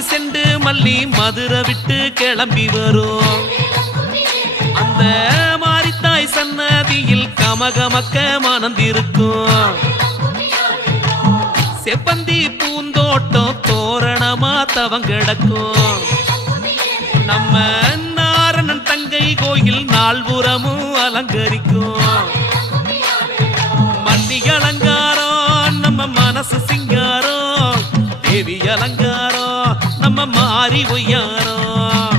ஜாதி செண்டு மல்லி மதுரை விட்டு கிளம்பி வரும். அந்த மாரித்தாய் சன்னதியில் கமகமக்க மணந்திருக்கும். செப்பந்தி பூந்தோட்டம் தோரணமா தவங்கிடக்கும். நம்ம நாரணன் தங்கை கோயில் நால்புறமும் அலங்கரிக்கும். மல்லி அலங்காரம் நம்ம மனசு சிங்காரம், தேவி அலங்காரம் நம்ம மாறி ஒய்யாரம்.